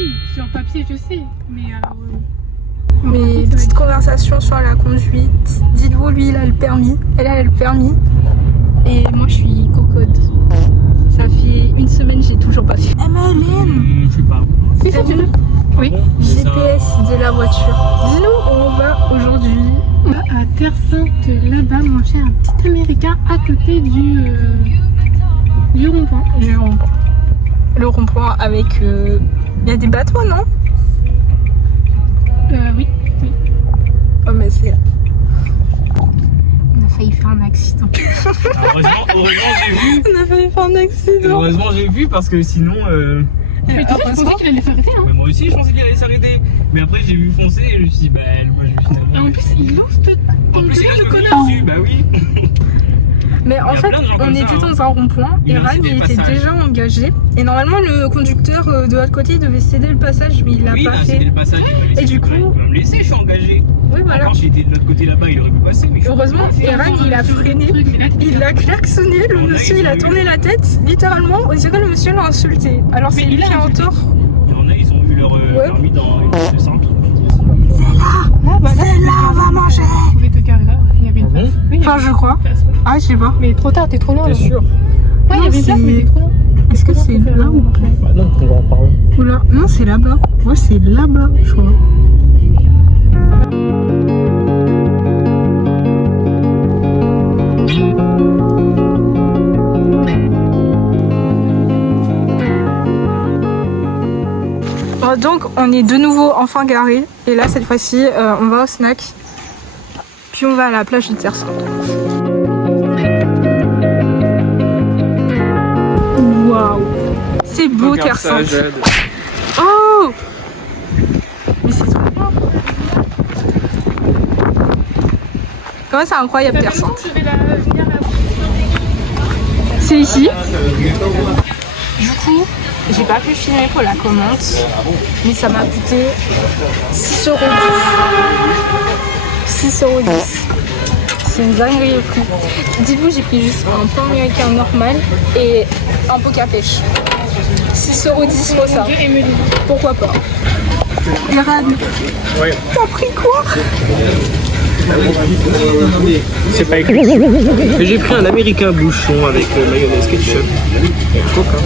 si, sur papier je sais, mais Mais petite conversation sur la conduite. Dites-vous, lui il a le permis, elle a le permis. Et moi je suis cocode. Ça fait une semaine, j'ai toujours pas fait. Emmeline, Je sais pas. si ça tu veux. Oui. GPS de la voiture. Dis-nous où on va aujourd'hui. On va à Terre Sainte là-bas manger un petit américain à côté du rond-point. Du rond-point. Le rond-point avec... Il y a des bateaux, non? Oui. Oh mais c'est... On a failli faire un accident. Heureusement j'ai vu. On a failli faire un accident. Heureusement j'ai vu parce que sinon. Mais tu sais, je pensais qu'il allait s'arrêter. Hein. Mais moi aussi je pensais qu'il allait s'arrêter. Mais après j'ai vu foncer et je me suis dit bah moi je vais Et en plus, il lance En plus le il a connard. dessus, bah oui. Mais en Il y a fait, plein de gens on comme ça, était hein. dans un rond-point Il et y a Ran aussi il des était passages. déjà engagé. Et normalement, le conducteur de l'autre côté il devait céder le passage, mais il l'a Oui, pas là, c'était fait. le passage. Et du coup- Il va me laisser, je suis engagé. Oui, voilà. Encore, j'étais de l'autre côté là-bas, il aurait pu passer. Mais je suis Heureusement, Eran il a freiné, il a klaxonné, le monsieur il a tourné la tête, littéralement, on dirait que le monsieur l'a insulté. Alors c'est Mais lui il a qui a en insulté. tort. Il y en a, ils ont vu leur permis dans le centre. Là, bah là, on va manger. Vous pouvez te garer là, il y avait une Ah bon place. Oui, il y Enfin, avait je crois. une place. Ah, je sais pas. Mais trop tard, t'es trop loin. T'es là. sûr? Ouais, il y avait une place, mais t'es trop loin. Est-ce que Comment c'est on peut faire là ou pas? Bah non, on va en parler. Oula, non, c'est là-bas. Ouais, c'est là-bas, je crois. Donc on est de nouveau enfin garé et là cette fois-ci on va au snack puis on va à la plage de Terre Sainte. Waouh, c'est beau Terre Sainte. Oh, mais c'est trop bien. Comment c'est incroyable Terre Sainte. Je vais venir là. C'est ici. Du coup, j'ai pas pu filmer pour la commande, mais ça m'a coûté 6,10 €. 6,10 €. C'est une dinguerie le prix. Dites-vous, j'ai pris juste un pain américain normal et un poke à pêche. 6,10 € pour ça. Pourquoi pas? Iran, Ouais. t'as pris quoi? C'est pas écrit. Mais j'ai pris un américain bouchon avec mayonnaise ketchup et coca.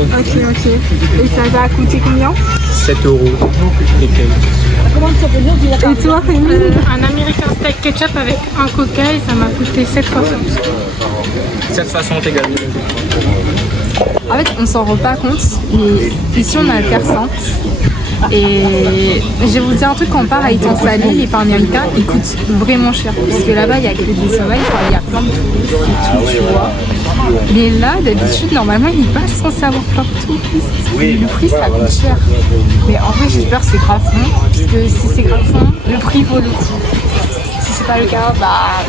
Ok. Et ça va coûter combien? 7 € et quelques. Et toi, Rémi? Un américain steak ketchup avec un coca et ça m'a coûté 7,60 €. 7,60 également. En fait, on s'en rend pas compte, mais ici on a Terre Sainte. Et je vais vous dire un truc, quand on part à étant salé, les pains américains ils coûtent vraiment cher. Parce que là-bas il y a que des sauvages, il y a plein de touristes et tout, tu vois. Mais là, d'habitude, normalement ils passent sans savoir plein de touristes. Et le prix ça coûte cher. Mais en vrai, j'espère que c'est grave bon. Parce que si c'est grave bon, le prix vaut le coup. Si c'est pas le cas, bah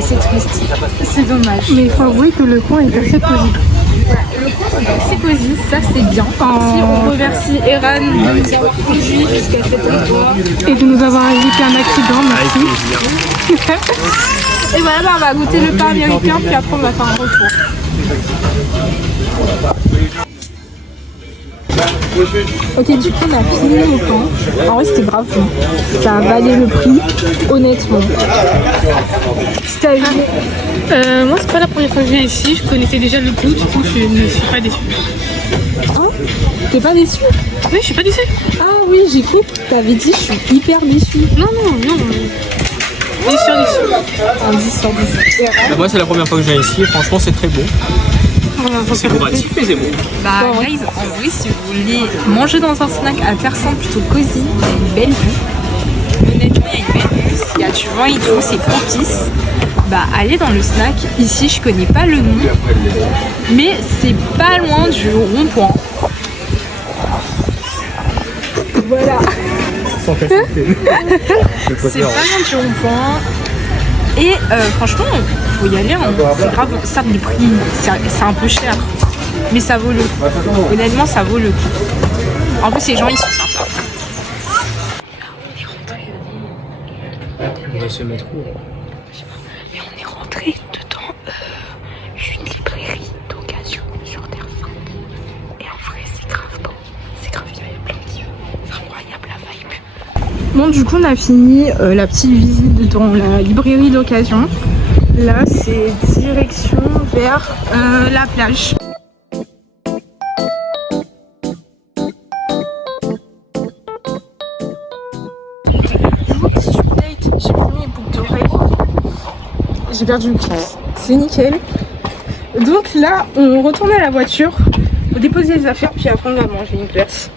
c'est triste. C'est dommage. Mais il faut avouer que le coin est assez cosy. C'est cosy, ça c'est bien. Si on remercie Eran de nous avoir conduit jusqu'à cet endroit. Et de nous avoir évité un accident, merci. Et voilà, on va goûter le pain américain, puis après on va faire un retour. Ok, du coup on a fini le pain. En vrai c'était grave bon. Ça a valé le prix, honnêtement. C'était Moi, c'est pas la première fois que je viens ici. Je connaissais déjà le goût, du coup, je ne suis pas déçue. T'es pas déçu? Oui, je suis pas déçue. Ah oui, j'ai cru que t'avais dit je suis hyper déçu. Non. Déçue. Un 10 sur 10. Bah, moi c'est la première fois que je viens ici et franchement c'est très bon. C'est bourratif mais c'est bon. Bah guys, en vrai si vous voulez manger dans un snack à Terre Sainte plutôt cosy, il y a une belle vue. Honnêtement il y a une belle vue, il y a du vent et tout, c'est propice. Bah allez dans le snack, ici je connais pas le nom, mais c'est pas loin du rond-point. Voilà. C'est pas loin du rond-point. Et franchement, faut y aller, hein. C'est grave, ça les prix, c'est un peu cher. Mais ça vaut le coup. Honnêtement, ça vaut le coup. En plus, les gens, ils sont sympas. On va se mettre où? Et on est rentré dedans une librairie d'occasion sur Terre Sainte. Et en vrai, c'est grave beau. C'est grave bien, il y a plein Bon, du coup, on a fini la petite visite dans la librairie d'occasion. Là, c'est direction vers la plage. Petit update, j'ai pris mes boucles d'oreilles. J'ai perdu le clip. C'est nickel. Donc là, on retourne à la voiture, on dépose les affaires, puis après on va manger une glace.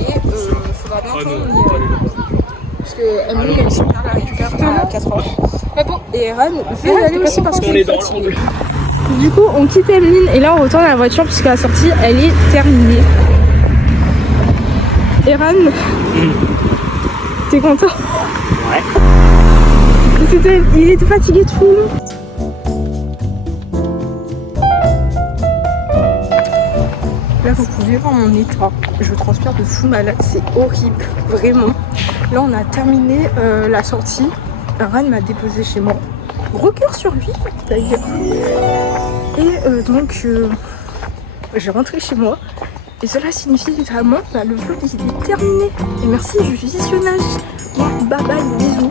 Et faudra bien qu'on y aille. Parce que Emily, elle se perd la récupère à 4h. Ah bon. Et Eran veut y aller aussi parce qu'on est fatigué. Du coup, on quitte Emeline et là on retourne à la voiture puisque la sortie, elle est terminée. Eran, t'es content? Ouais. Il était fatigué tout. Là vous pouvez voir mon état. Je transpire de fou malade, c'est horrible, vraiment. Là on a terminé la sortie. Eran m'a déposé chez moi. Gros cœur sur lui d'ailleurs. Et donc j'ai rentré chez moi. Et cela signifie littéralement que le vlog il est terminé. Et merci du visionnage. Bon, bye bye, bisous.